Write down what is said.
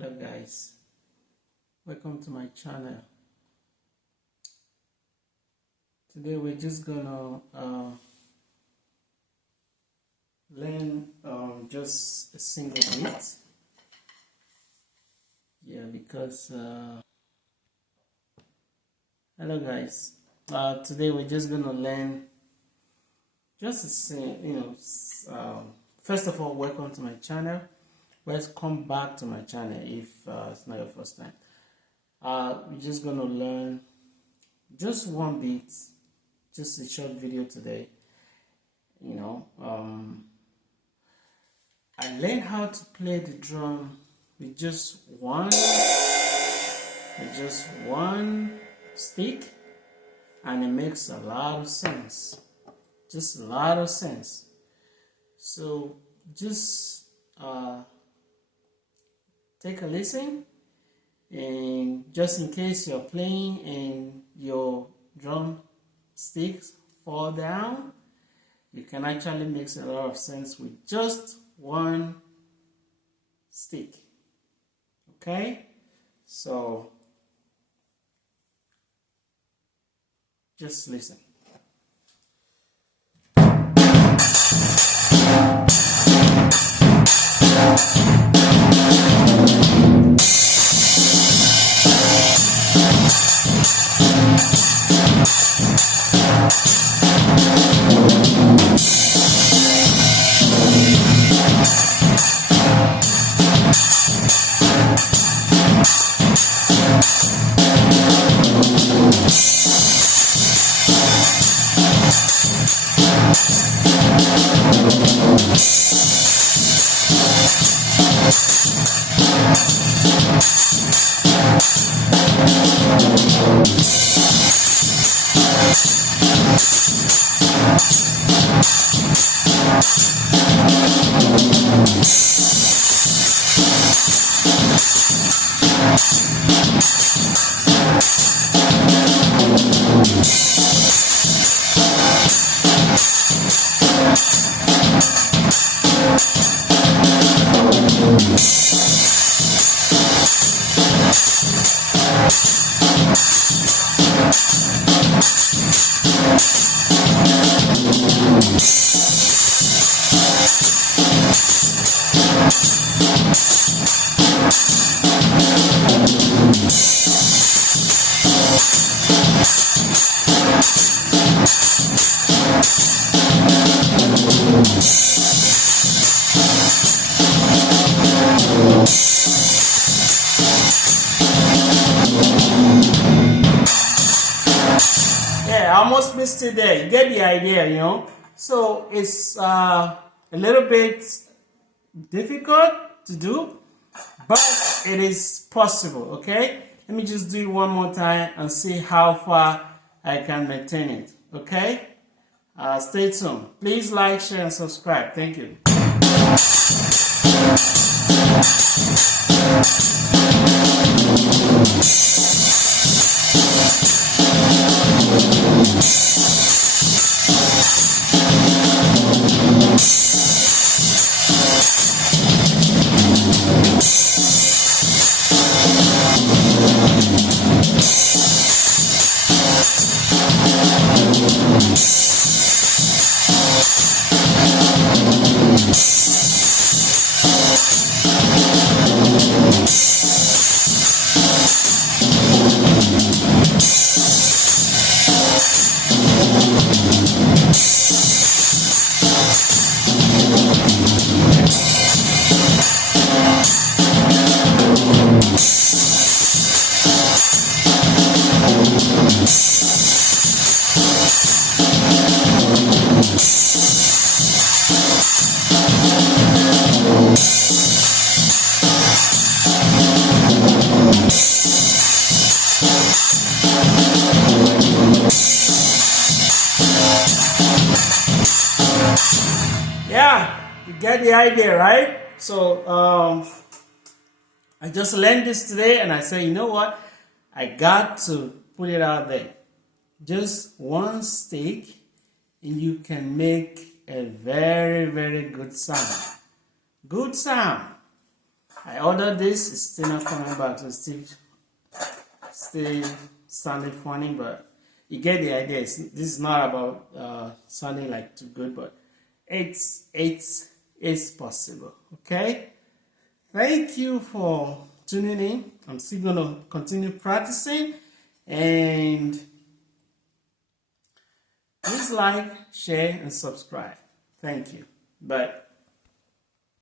Hello guys, welcome to my channel. Today we're just gonna learn just a single beat. Yeah, because hello guys, today we're just gonna learn just a single, first of all, welcome to my channel. Welcome back to my channel if it's not your first time. We're just gonna learn just one beat, just a short video today. I learned how to play the drum with just one stick, and it makes a lot of sense. Just a lot of sense. So just take a listen, and just in case you're playing and your drum sticks fall down, you can actually make a lot of sense with just one stick. Okay, so just listen. Yeah, I almost missed it there. You get the idea, So it's a little bit difficult to do, but it is possible, okay? Let me just do it one more time and see how far I can maintain it, okay? Stay tuned. Please like, share, and subscribe. Thank you. Yeah, you get the idea, right? So I just learned this today, and I said, you know what? I got to put it out there. Just one stick, and you can make a very, very good sound. Good sound. I ordered this, it's still not coming back, so still sounding funny, but you get the idea. This is not about sounding like too good, but it's possible. Okay, thank you for tuning in. I'm still gonna continue practicing, and please like, share, and subscribe. Thank you. Bye.